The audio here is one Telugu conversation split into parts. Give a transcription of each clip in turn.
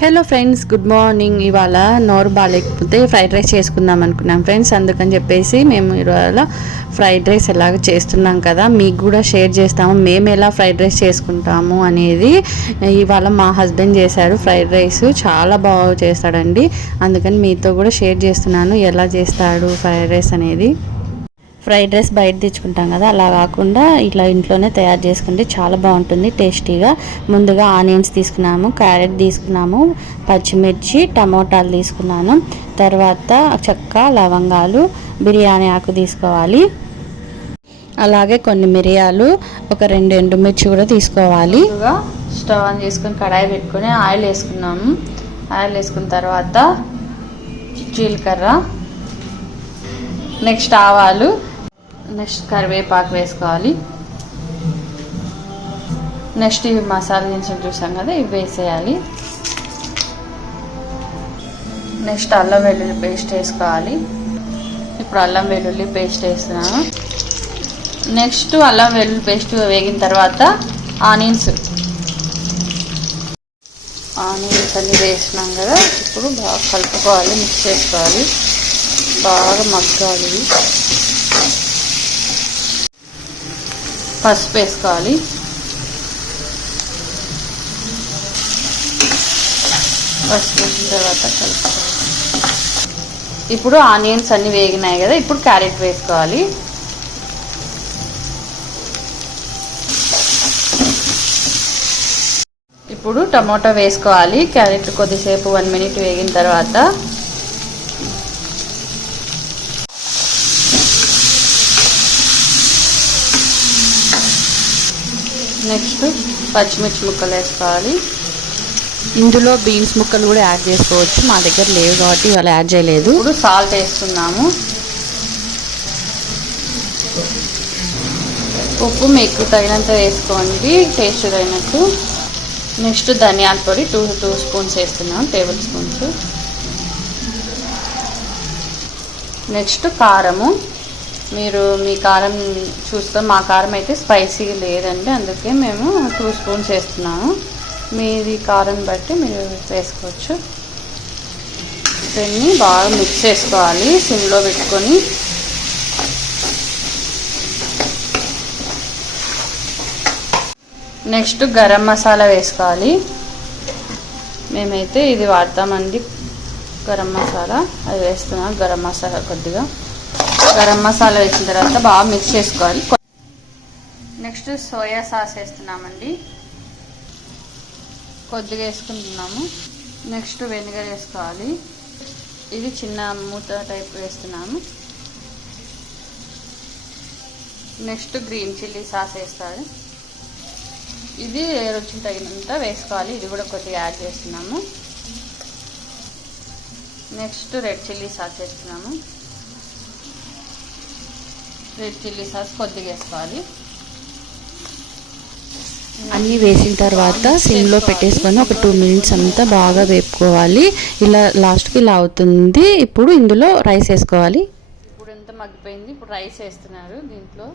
హలో ఫ్రెండ్స్ గుడ్ మార్నింగ్ ఇవాళ నోరు బాగాలేకపోతే ఫ్రైడ్ రైస్ చేసుకుందాం అనుకున్నాం ఫ్రెండ్స్ అందుకని చెప్పేసి మేము ఇవాళ ఫ్రైడ్ రైస్ ఎలాగ చేస్తున్నాం కదా మీకు కూడా షేర్ చేస్తాము. మేము ఎలా ఫ్రైడ్ రైస్ చేసుకుంటాము అనేది ఇవాళ మా హస్బెండ్ చేశారు ఫ్రైడ్ రైస్ చాలా బాగా చేస్తాడండి. అందుకని మీతో కూడా షేర్ చేస్తున్నాను. ఎలా చేస్తాడు ఫ్రైడ్ రైస్ అనేది? ఫ్రైడ్ రైస్ బయట తెచ్చుకుంటాం కదా అలా కాకుండా ఇట్లా ఇంట్లోనే తయారు చేసుకుంటే చాలా బాగుంటుంది టేస్టీగా. ముందుగా ఆనియన్స్ తీసుకున్నాము క్యారెట్ తీసుకున్నాము పచ్చిమిర్చి టమోటాలు తీసుకున్నాను. తర్వాత చెక్క లవంగాలు బిర్యానీ ఆకు తీసుకోవాలి. అలాగే కొన్ని మిరియాలు ఒక రెండు ఎండుమిర్చి కూడా తీసుకోవాలి. స్టవ్ ఆన్ చేసుకుని కడాయి పెట్టుకొని ఆయిల్ వేసుకున్నాము. ఆయిల్ వేసుకున్న తర్వాత జీలకర్ర నెక్స్ట్ ఆవాలు నెక్స్ట్ కరివేపాకు వేసుకోవాలి. నెక్స్ట్ ఇవి మసాలా దినుసులు చూసాం కదా ఇవి వేసేయాలి. నెక్స్ట్ అల్లం వెల్లుల్లి పేస్ట్ వేసుకోవాలి. ఇప్పుడు అల్లం వెల్లుల్లి పేస్ట్ వేస్తున్నాను. నెక్స్ట్ అల్లం వెల్లుల్లి పేస్ట్ వేగిన తర్వాత ఆనియన్స్. ఆనియన్స్ అన్ని వేసినాం కదా ఇప్పుడు బాగా కలుపుకోవాలి మిక్స్ చేసుకోవాలి. బాగా మగ్గాలి ఇవి. పసుపు వేసుకోవాలి. పసుపు వేసిన తర్వాత కలుపుకోవాలి. ఇప్పుడు ఆనియన్స్ అన్నీ వేగినాయి కదా ఇప్పుడు క్యారెట్ వేసుకోవాలి. ఇప్పుడు టమాటా వేసుకోవాలి. క్యారెట్ కొద్దిసేపు వన్ మినిట్ వేగిన తర్వాత నెక్స్ట్ పచ్చిమిర్చి ముక్కలు వేసుకోవాలి. ఇందులో బీన్స్ ముక్కలు కూడా యాడ్ చేసుకోవచ్చు. మా దగ్గర లేవు కాబట్టి ఇవాళ యాడ్ చేయలేదు. ఇప్పుడు సాల్ట్ వేస్తున్నాము. ఉప్పు మీకు తగినంత వేసుకోండి టేస్ట్ తగినట్టు. నెక్స్ట్ ధనియాల పొడి టూ టూ స్పూన్స్ వేస్తున్నాం టేబుల్ స్పూన్స్. నెక్స్ట్ కారము. మీరు మీ కారం చూస్తే మా కారం అయితే స్పైసీ లేదండి. అందుకే మేము టూ స్పూన్స్ వేస్తున్నాము మీది కారం బట్టి మీరు వేసుకోవచ్చు. దీన్ని బాగా మిక్స్ చేసుకోవాలి. సిమ్లో పెట్టుకొని. నెక్స్ట్ గరం మసాలా వేసుకోవాలి. మేమైతే ఇది వాడతామండి. గరం మసాలా. అది వేస్తున్నాం గరం మసాలా కొద్దిగా. గరం మసాలా వేసిన తర్వాత బాగా మిక్స్ చేసుకోవాలి. నెక్స్ట్ సోయా సాస్ వేస్తున్నామండి. కొద్దిగా వేసుకుంటున్నాము. నెక్స్ట్ వెనిగర్ వేసుకోవాలి. ఇది చిన్న మూత టైప్ వేస్తున్నాము. నెక్స్ట్ గ్రీన్ చిల్లీ సాస్ వేస్తారు. ఇది రుచి తగినంత వేసుకోవాలి. ఇది కూడా కొద్దిగా యాడ్ చేస్తున్నాము. నెక్స్ట్ రెడ్ చిల్లీ సాస్ వేస్తున్నాము. రెడ్ చిల్లీ సాస్ కొద్దిగా వేసుకోవాలి. అన్నీ వేసిన తర్వాత సిమ్లో పెట్టేసుకొని ఒక టూ మినిట్స్ అంతా బాగా వేపుకోవాలి. ఇలా లాస్ట్కి ఇలా అవుతుంది. ఇప్పుడు ఇందులో రైస్ వేసుకోవాలి. ఇప్పుడు ఎంత మగ్గిపోయింది. ఇప్పుడు రైస్ వేస్తున్నారు దీంట్లో.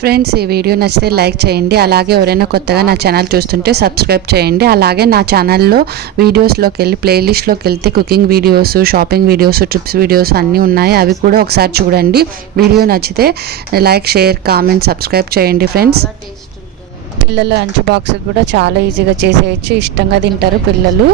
ఫ్రెండ్స్ ఈ వీడియో నచ్చితే లైక్ చేయండి. అలాగే ఎవరైనా కొత్తగా నా ఛానల్ చూస్తుంటే సబ్స్క్రైబ్ చేయండి. అలాగే నా ఛానల్లో వీడియోస్లోకి వెళ్ళి ప్లేలిస్ట్లోకి వెళ్తే cooking videos shopping videos trips videos అన్నీ ఉన్నాయి. అవి కూడా ఒకసారి చూడండి. వీడియో నచ్చితే లైక్ షేర్ కామెంట్ సబ్స్క్రైబ్ చేయండి ఫ్రెండ్స్. పిల్లల లంచ్ బాక్స్ కూడా చాలా ఈజీగా చేసేయచ్చు. ఇష్టంగా తింటారు పిల్లలు.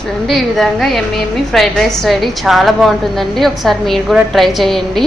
చూడండి ఈ విధంగా yummy yummy fried rice ready. చాలా బాగుంటుందండి. ఒకసారి మీరు కూడా ట్రై చేయండి.